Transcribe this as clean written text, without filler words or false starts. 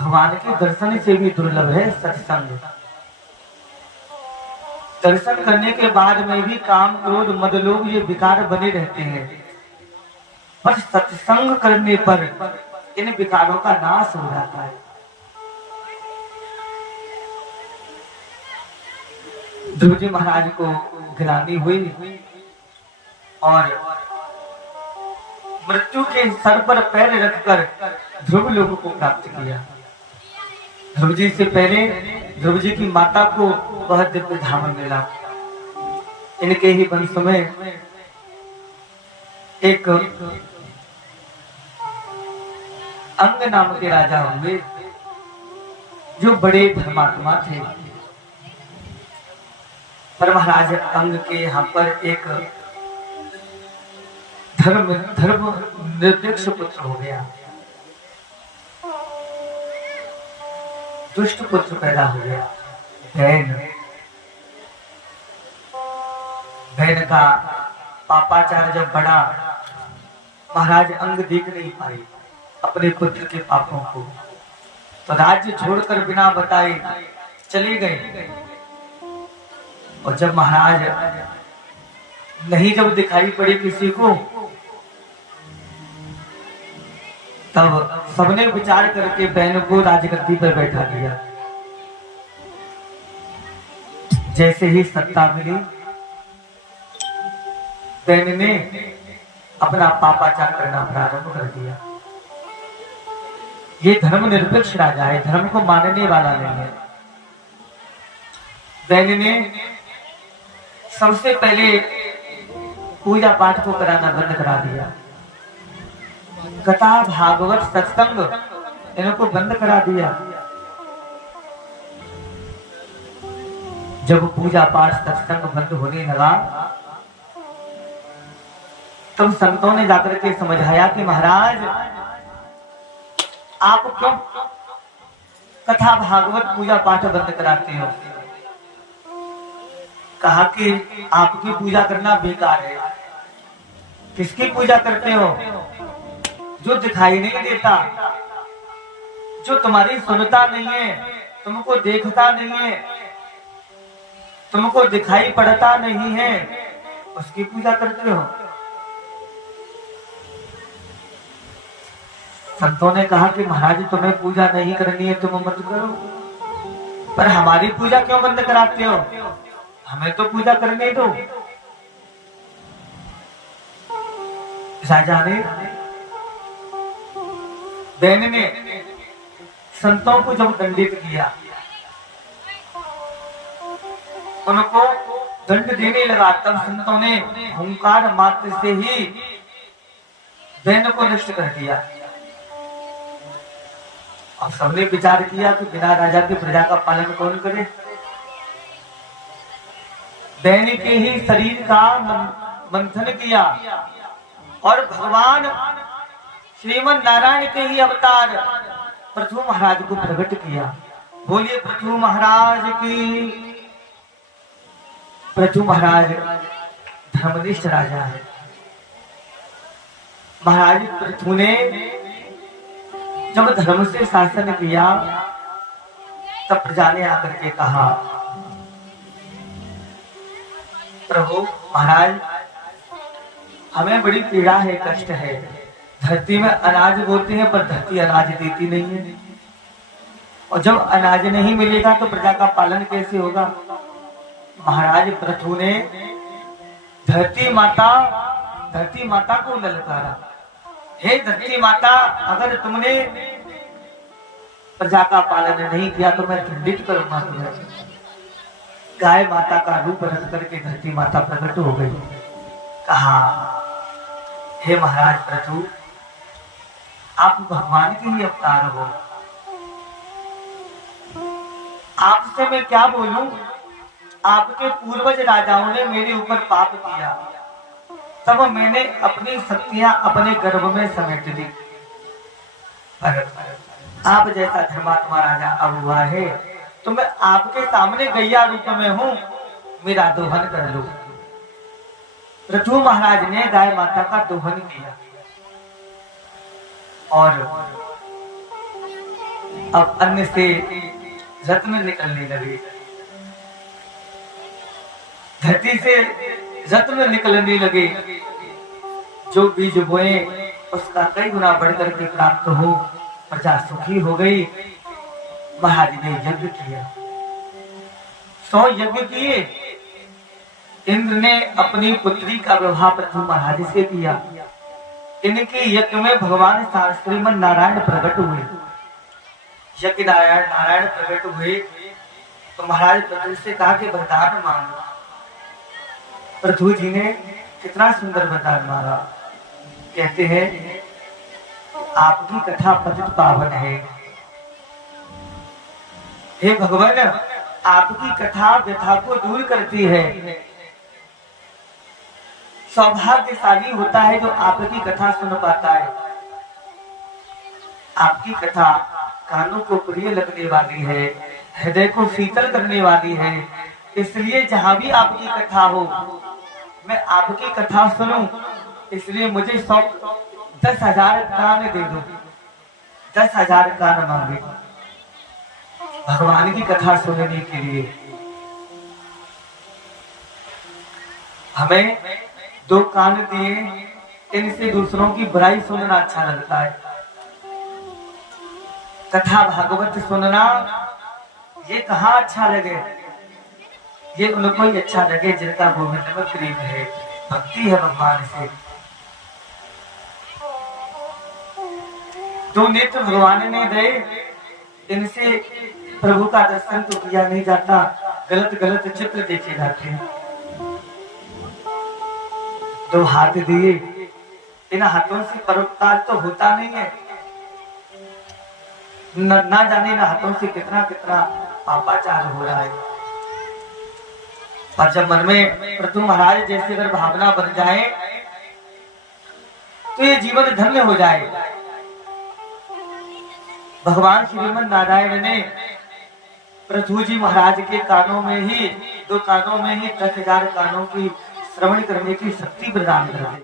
भगवान के दर्शन से भी दुर्लभ है सत्संग। दर्शन करने के बाद में भी काम क्रोध मद लोभ ये विकार बने रहते हैं, पर सत्संग करने पर इन विकारों का नाश हो जाता है। ध्रुव जी महाराज को गिलानी हुई और मृत्यु के सर पर पैर रखकर ध्रुव लोक को प्राप्त किया। ध्रुव जी से पहले ध्रुव जी की माता को वह दिव्य धाम मिला। इनके ही वंश में एक अंग नाम के राजा हुए जो बड़े धर्मात्मा थे। पर महाराज अंग के यहाँ पर एक धर्म निरपेक्ष पुत्र हो गया, दुष्ट पुत्र पैदा हो गया। बहन का पापाचार जब बढ़ा, महाराज अंग देख नहीं पाए अपने पुत्र के पापों को, तो राज्य छोड़कर बिना बताए चले गए। और जब महाराज नहीं जब दिखाई पड़ी किसी को, तब सबने विचार करके बहन को राजगद्दी पर बैठा दिया। जैसे ही सत्ता मिली, बहन ने अपना पापाचार करना प्रारंभ कर दिया। ये धर्मनिरपेक्ष राजा है, धर्म को मानने वाला नहीं है। बहन ने सबसे पहले पूजा पाठ को कराना बंद करा दिया, कथा भागवत सत्संग इनको बंद करा दिया। जब पूजा पाठ सत्संग बंद होने लगा, तब संतों ने जाकर के समझाया कि महाराज आप क्यों कथा भागवत पूजा पाठ बंद कराते हो। कहा कि आपकी पूजा करना बेकार है। किसकी पूजा करते हो? जो दिखाई नहीं देता, जो तुम्हारी सुनता नहीं है, तुमको देखता नहीं है, तुमको दिखाई पड़ता नहीं है, उसकी पूजा करते हो। संतों ने कहा कि महाराज तुम्हें पूजा नहीं करनी है तुम मत करो, पर हमारी पूजा क्यों बंद कराते हो? हमें तो पूजा करने दो। राजा ने बहन ने संतों को जब दंडित किया, उनको दंड देने लगा, तब संतों ने हुंकार मात्र से ही बहन को नष्ट कर दिया। अब सबने विचार किया कि बिना राजा के प्रजा का पालन कौन करे। बहन के ही शरीर का मंथन किया और भगवान श्रीमन नारायण के ही अवतार पृथु महाराज को प्रकट किया। बोलिए पृथु महाराज की। पृथु महाराज धर्मनिष्ठ राजा है। महाराज पृथु ने जब धर्म से शासन किया, तब प्रजा ने आकर के कहा, प्रभु महाराज हमें बड़ी पीड़ा है, कष्ट है। धरती में अनाज बोते हैं पर धरती अनाज देती नहीं है, और जब अनाज नहीं मिलेगा तो प्रजा का पालन कैसे होगा। महाराज पृथु ने धरती माता को ललकारा, हे धरती माता, अगर तुमने प्रजा का पालन नहीं किया तो मैं दंडित करूंगा तुम्हें। गाय माता का रूप रख करके धरती माता प्रकट हो गई। कहा, हे महाराज पृथु, आप भगवान के ही अवतार हो, आपसे मैं क्या बोलूं। आपके पूर्वज राजाओं ने मेरे ऊपर पाप किया, तब मैंने अपनी शक्तियां अपने गर्भ में समेट ली। आप जैसा धर्मात्मा राजा अब हुआ है, तो मैं आपके सामने गैया रूप में हूं, मेरा दोहन कर लो। पृथु महाराज ने गाय माता का दोहन किया और अब अन्न से रत्न निकलने लगे, धरती से रत्न निकलने लगे। जो बीज बोए उसका कई गुना बढ़कर के प्राप्त हो, प्रजा सुखी हो गई। महाराज ने यज्ञ किया, 100 यज्ञ किए। इंद्र ने अपनी पुत्री का विवाह पृथु महाराज से किया। इनके यज्ञ में भगवान श्रीमन नारायण प्रकट हुए। यज्ञ नारायण प्रकट हुए तो महाराज पृथु से कहा कि वरदान मांगो। पृथु जी ने कितना सुंदर वरदान मांगा। कहते हैं आपकी कथा पतित पावन है। हे भगवान, आपकी कथा व्यथा को दूर करती है। सौभाग्यशाली होता है जो आपकी कथा सुन पाता है। आपकी कथा कानों को प्रिय लगने वाली है, हृदय को शीतल करने वाली है। इसलिए जहां भी आपकी कथा हो, मैं आपकी कथा सुनूं, इसलिए मुझे 10,000 कान दे दो। 10,000 कान मांगे भगवान की कथा सुनने के लिए। हमें 2 कान दिए, इनसे दूसरों की बुराई सुनना अच्छा लगता है। कथा भागवत सुनना ये कहाँ अच्छा लगे, ये उनको ही अच्छा लगे जिनका गोविंद में प्रेम है, भक्ति है भगवान से। तो नेत्र भगवान ने दे, इनसे प्रभु का दर्शन तो किया नहीं जाता, गलत गलत चित्र देखे जाते हैं। 2 हाथ दिए, इन हाथों से परोपकार तो होता नहीं है। ना जाने इन हाथों से कितना कितना पापाचार हो रहा है। और जब मन में पृथु महाराज जैसे अगर भावना बन जाए तो ये जीवन धन्य हो जाए। भगवान श्रीमन नारायण ने पृथु जी महाराज के कानों में ही, 2 कानों में ही 10,000 कानों की श्रवण करने की शक्ति प्रदान कर दी।